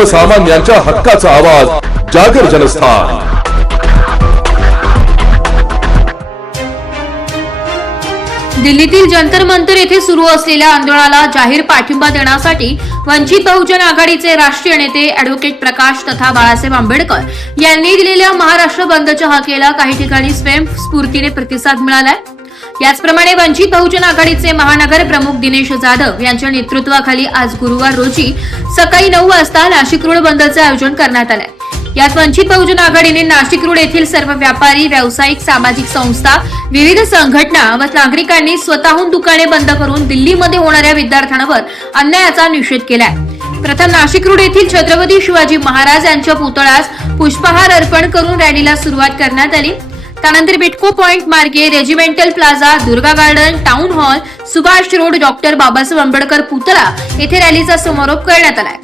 सर्वसामान्यांच्या हक्काचा आवाज जागर जनस्थान। दिल्लीतील जंतर मंतर येथे सुरू असलेल्या आंदोलनाला जाहीर पाठिंबा देण्यासाठी वंचित बहुजन आघाडीचे राष्ट्रीय नेते अॅडव्होकेट प्रकाश तथा बाळासाहेब आंबेडकर यांनी दिलेल्या महाराष्ट्र बंदच्या हाकेला काही ठिकाणी स्वयंस्फूर्तीने प्रतिसाद मिळालाय। याचप्रमाणे वंचित बहुजन आघाडीचे महानगर प्रमुख दिनेश जाधव यांच्या नेतृत्वाखाली आज गुरुवार रोजी सकाळी 9 वाजता नाशिक रोड बंदचे आयोजन करण्यात आले। यात वंचित बहुजन आघाडीने नाशिक रोड येथील सर्व व्यापारी, व्यावसायिक, सामाजिक संस्था, विविध संघटना व नागरिकांनी स्वतःहून दुकाने बंद करून दिल्लीमध्ये होणाऱ्या विद्यार्थ्यांवर अन्यायाचा निषेध केलाय। प्रथम नाशिक रोड येथील छत्रपती शिवाजी महाराज यांच्या पुतळ्यास पुष्पहार अर्पण करून रॅलीला सुरुवात करण्यात आली। त्यानंतर बिटको पॉइंट मार्गे regimental plaza, Durga garden, town hall, Subhash road, doctor Babasaheb Ambedkar पुतळा येथे रॅलीचा समारोप करण्यात आला।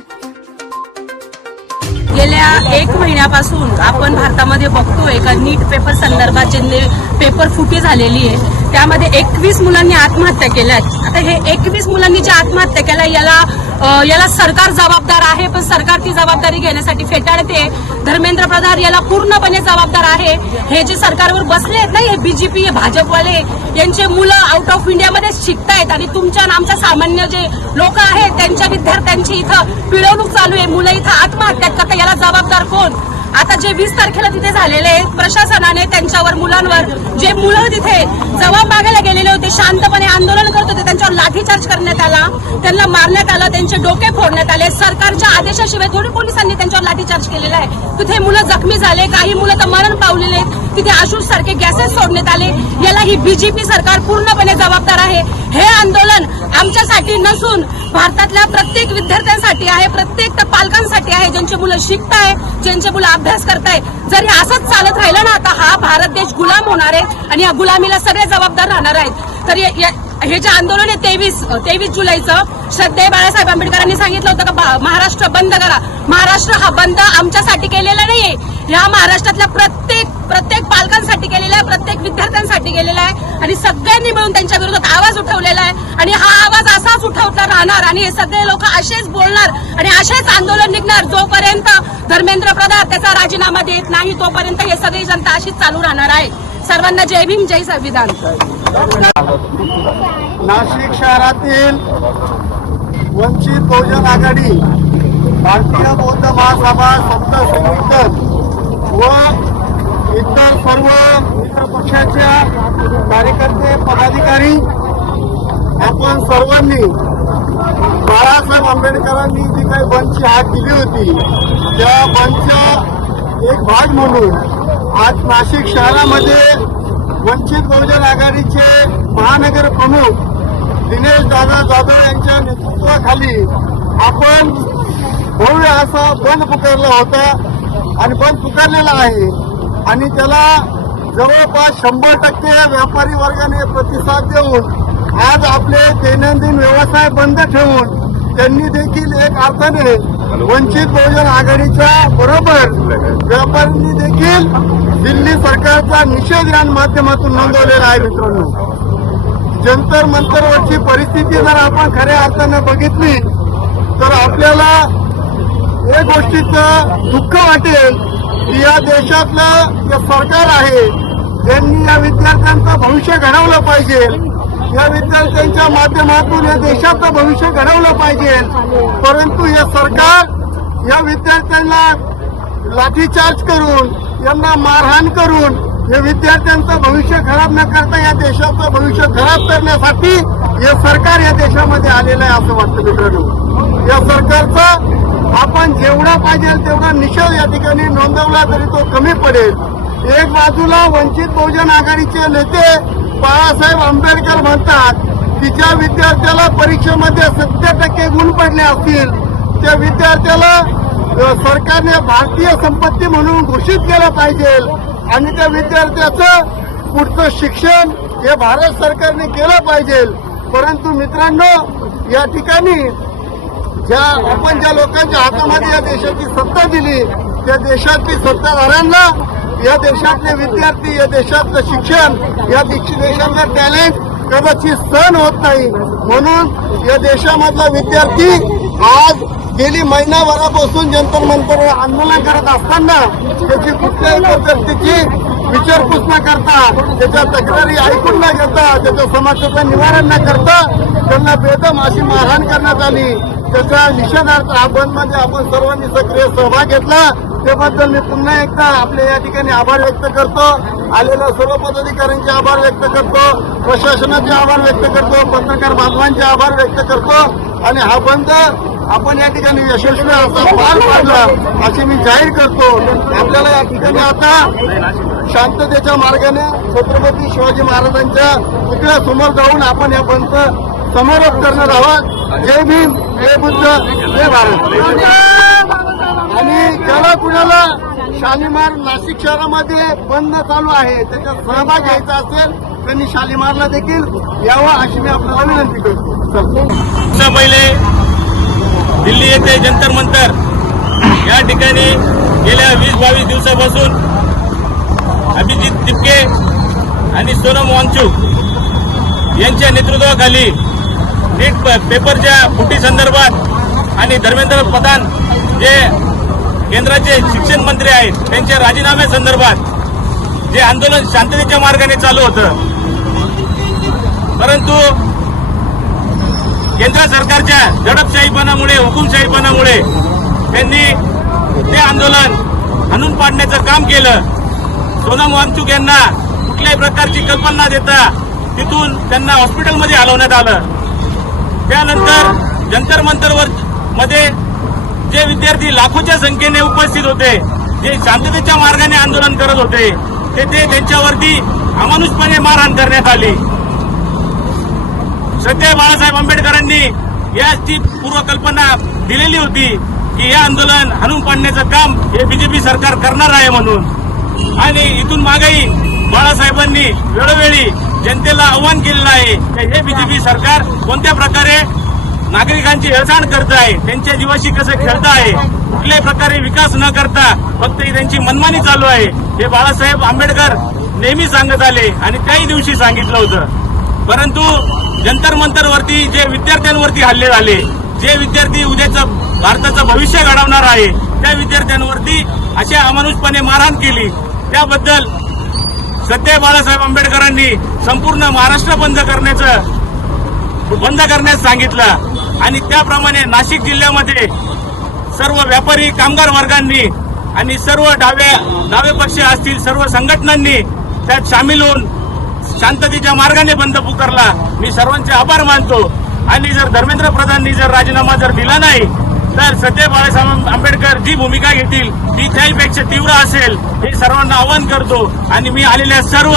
गेल्या 1 महिन्यापासून आपण भारतामध्ये बघतोय का नीट पेपर संदर्भात जे पेपर फुटी झालेली आहे त्यामध्ये 21 मुलांनी आत्महत्या केल्या। आता हे 21 मुलांनी जे आत्महत्या केल्या याला सरकार जबाबदार आहे, पण सरकार ती जबाबदारी घेण्यासाठी फेटाळते। धर्मेंद्र प्रधान याला पूर्णपणे जबाबदार आहे। हे जे सरकारवर बसले आहेत ना, हे बीजेपी, हे भाजपवाले, यांचे मुलं आउट ऑफ इंडियामध्ये शिकतायत आणि तुमच्या आमच्या सामान्य जे लोक आहेत त्यांच्या विद्यार्थ्यांची इथं पिळवणूक चालू आहे। मुलं इथं आत्महत्या करतात, याला जबाबदार कोण? आता जे 20 तारखेला तिथे झालेले प्रशासनाने त्यांच्यावर, मुलांवर, जे मुलं तिथे जबाब मागायला गेलेले होते, शांतपणे आंदोलन करत होते, त्यांच्यावर लाठीचार्ज करण्यात आला, त्यांना मारण्यात आलं, त्यांचे डोके फोडण्यात आले। सरकारच्या आदेशाशिवाय थोडी पोलिसांनी त्यांच्यावर लाठीचार्ज केलेला आहे। तिथे मुलं जखमी झाले, काही मुलं तर मरण पावलेले आहेत, तिथे आशूष सारखे गॅसेस सोडण्यात आले। याला ही बीजेपी सरकार पूर्णपणे जबाबदार आहे। हे आंदोलन आमच्यासाठी नसून भारतातल्या प्रत्येक विद्यार्थ्यांसाठी आहे, प्रत्येक पालकांसाठी आहे, ज्यांचे मुलं शिकताय, ज्यांचे मुलं अभ्यास करताय। जर हे असंच चालत राहिलं ना, तर हा भारत देश गुलाम होणार आहे आणि या गुलामीला सगळे जबाबदार राहणार आहेत। तर हे जे आंदोलन आहे 23 जुलैचं, श्रद्धेय बाळासाहेब आंबेडकरांनी सांगितलं होतं का महाराष्ट्र बंद करा। महाराष्ट्र हा बंद आमच्यासाठी केलेला नाहीये, या महाराष्ट्रातल्या प्रत्येक पालकांसाठी केलेला आहे, प्रत्येक विद्यार्थ्यांसाठी केलेला आहे आणि सगळ्यांनी मिळून त्यांच्या विरोधात आवाज उठवलेला आहे आणि हा आवाज असाच उठवता राहणार आणि हे सगळे लोक असेच बोलणार आणि असेच आंदोलन निघणार जोपर्यंत धर्मेंद्र प्रधान त्याचा राजीनामा देत नाही, तोपर्यंत हे सगळी जनता अशीच चालू राहणार आहे। सर्वांना जय भीम, जय संविधान। नाशिक शहरातील वंचित बहुजन आघाडी, भारतीय बौद्ध महासभा, सप्त संयुक्त व इतर सर्व मित्र पक्षाच्या कार्यकर्ते, पदाधिकारी, आपण सर्वांनी बाळासाहेब आंबेडकरांनी जी काही बंदची हाक दिली होती त्या बंदचा एक भाग म्हणून आज नाशिक शहरामध्ये वंचित बहुजन आघाडीचे महानगर प्रमुख दिनेश दादा जाधव यांच्या नेतृत्वाखाली आपण भव्य असा बंद पुकारला होता आणि बंद पुकारलेला आहे आणि त्याला जवळपास 100% व्यापारी वर्गाने प्रतिसाद देऊन आज आपले दैनंदिन व्यवसाय बंद ठेवून त्यांनी देखील एक अर्थाने वंचित बहुजन आघाडीच्या बरोबर व्यापाऱ्यांनी देखील दिल्ली सरकारचा निषेध या माध्यमातून नोंदवलेला आहे। मित्रांनो, जंतर मंतरवरची परिस्थिती जर आपण खऱ्या अर्थानं बघितली तर आपल्याला एक गोष्टीचं दुःख वाटेल की या देशातलं जे सरकार आहे त्यांनी या विद्यार्थ्यांचं भविष्य घडवलं पाहिजे, या विद्यार्थ्यांच्या माध्यमातून या देशाचं भविष्य घडवलं पाहिजे, परंतु हे सरकार या विद्यार्थ्यांना लाठीचार्ज करून, यांना मारहाण करून हे विद्यार्थ्यांचं भविष्य खराब न करता या देशाचं भविष्य खराब करण्यासाठी हे सरकार या देशामध्ये आलेलं आहे असं वाटतं। मित्रांनो, या सरकारचा आपण जेवढा पाहिजे तेवढा निषेध या ठिकाणी नोंदवला तरी तो कमी पडेल। एक बाजूला वंचित बहुजन आघाडीचे नेते बाळासाहेब आंबेडकर म्हणतात की ज्या विद्यार्थ्याला परीक्षेमध्ये 70% गुण पडले असतील त्या विद्यार्थ्याला सरकारने भारतीय संपत्ती म्हणून घोषित केलं पाहिजे आणि त्या विद्यार्थ्याचं पुढचं शिक्षण हे भारत सरकारने केलं पाहिजे। परंतु मित्रांनो, या ठिकाणी आपण ज्या लोकांच्या हातामध्ये या देशाची सत्ता दिली त्या देशातील सत्ताधाऱ्यांना या देशातले विद्यार्थी, या देशातलं शिक्षण, या देशातलं टॅलेंट कदाचित सहन होत नाही। म्हणून या देशामधला विद्यार्थी आज गेली महिनाभरापासून जंतर मंतर आंदोलन करत असताना त्याची कुठल्याही पद्धतीची विचारपूस न करता, त्याच्या तक्रारी ऐकून न घेता, त्याच्या समस्येचं निवारण न करता त्यांना बेदम अशी मारहाण करण्यात आली. त्याच्या निषेधार्थ हा बंदमध्ये आपण सर्वांनी सक्रिय सहभाग घेतला. त्याबद्दल मी पुन्हा एकदा आपल्या या ठिकाणी आभार व्यक्त करतो. आलेल्या सर्व पदाधिकाऱ्यांचे आभार व्यक्त करतो, प्रशासनाचे आभार व्यक्त करतो, पत्रकार बांधवांचे आभार व्यक्त करतो. आणि हा बंद आपण या ठिकाणी यशस्वी असा पार पाडला असे मी जाहीर करतो. आपल्याला या ठिकाणी आता शांततेच्या मार्गाने छत्रपती शिवाजी महाराजांच्या पुतळ्यासमोर जाऊन आपण या बंद समारोप करणार आहोत. जय भीम, जय बुद्ध, जय भारत. आणि ज्याला कुणाला शालिमार नाशिक शहरामध्ये बंद चालू आहे त्याच्यात सहभाग घ्यायचा असेल त्यांनी शालिमारला देखील यावं अशी मी आपल्याला विनंती करतो. पहिले दिल्ली येथे जंतर मंतर या ठिकाणी गेल्या 20-22 दिवसापासून अभिजित तिपके आणि सोनम वांगचुक यांच्या नेतृत्वाखाली नीट पेपरच्या फुटी संदर्भात आणि धर्मेंद्र प्रधान जे केंद्राचे शिक्षण मंत्री आहेत त्यांच्या राजीनाम्या संदर्भात जे आंदोलन शांततेच्या मार्गाने चालू होतं, परंतु केंद्र सरकारच्या दडपशाहीपणामुळे, हुकुमशाहीपणामुळे त्यांनी ते आंदोलन हाणून पाडण्याचं काम केलं. सोनम वांगचुक यांना कुठल्याही प्रकारची कल्पना न देता तिथून त्यांना हॉस्पिटलमध्ये हलवण्यात आलं. त्यानंतर जंतर मंतरवर मध्ये जे विद्यार्थी लाखोच्या संख्येने उपस्थित होते, जे शांततेच्या मार्गाने आंदोलन करत होते, तेथे त्यांच्यावरती अमानुषपणे मारहाण करण्यात आली. श्रद्धेय बाळासाहेब आंबेडकरांनी याची पूर्वकल्पना दिलेली होती की हे आंदोलन हाणून पाडण्याचं काम हे बीजेपी सरकार करणार आहे म्हणून. आणि इथून मागेही बाळासाहेबांनी वेळोवेळी जनतेला आव्हान केलेलं आहे की हे बीजेपी सरकार कोणत्या प्रकारे नागरिकांची हेळसांड करत आहे, त्यांच्या जीवाशी कसं खेळत आहे, कुठल्याही प्रकारे विकास न करता फक्त त्यांची मनमानी चालू आहे हे बाळासाहेब आंबेडकर नेहमी सांगत आले आणि त्याही दिवशी सांगितलं होतं. परंतु जंतर मंतरवरती जे विद्यार्थ्यांवरती हल्ले झाले, जे विद्यार्थी उद्याचं भारताचं भविष्य घडवणार आहे त्या विद्यार्थ्यांवरती अशा अमानुषपणे मारहाण केली, त्याबद्दल श्रद्धेय बाळासाहेब आंबेडकरांनी संपूर्ण महाराष्ट्र बंद करण्यास सांगितलं. आणि त्याप्रमाणे नाशिक जिल्ह्यामध्ये सर्व व्यापारी कामगार वर्गांनी आणि सर्व डावे पक्ष असतील सर्व संघटनांनी त्यात सामील होऊन शांततेच्या मार्गाने बंद पुकारला. मी सर्वांचे आभार मानतो. आणि जर धर्मेंद्र प्रधाननी जर राजीनामा जर दिला नाही तर श्रद्धेय बाळासाहेब आंबेडकर जी भूमिका घेतील ती त्याहीपेक्षा तीव्र असेल हे सर्वांना आवाहन करतो. आणि मी आलेल्या सर्व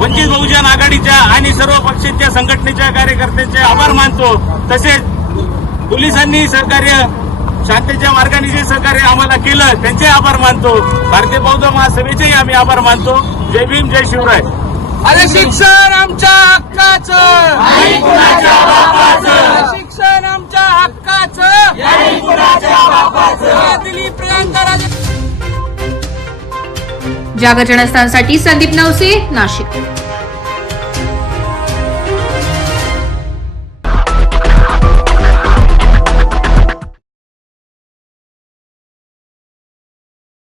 वंचित बहुजन आघाडीच्या आणि सर्व पक्षाच्या संघटनेच्या कार्यकर्त्यांचे आभार मानतो. तसेच पोलिसांनी सहकार्य शांततेच्या मार्गाने जे सहकार्य आम्हाला केलं त्यांचे आभार मानतो. भारतीय बौद्ध महासभेचेही आम्ही आभार मानतो. जय भीम, जय शिवराय. अरे शिक्षण आमच्या हक्काचं, शिक्षण आमच्या हक्काचं, दिलीप प्रियांका राजे. जागर जनस्थानसाठी संदीप नवसे, नाशिक.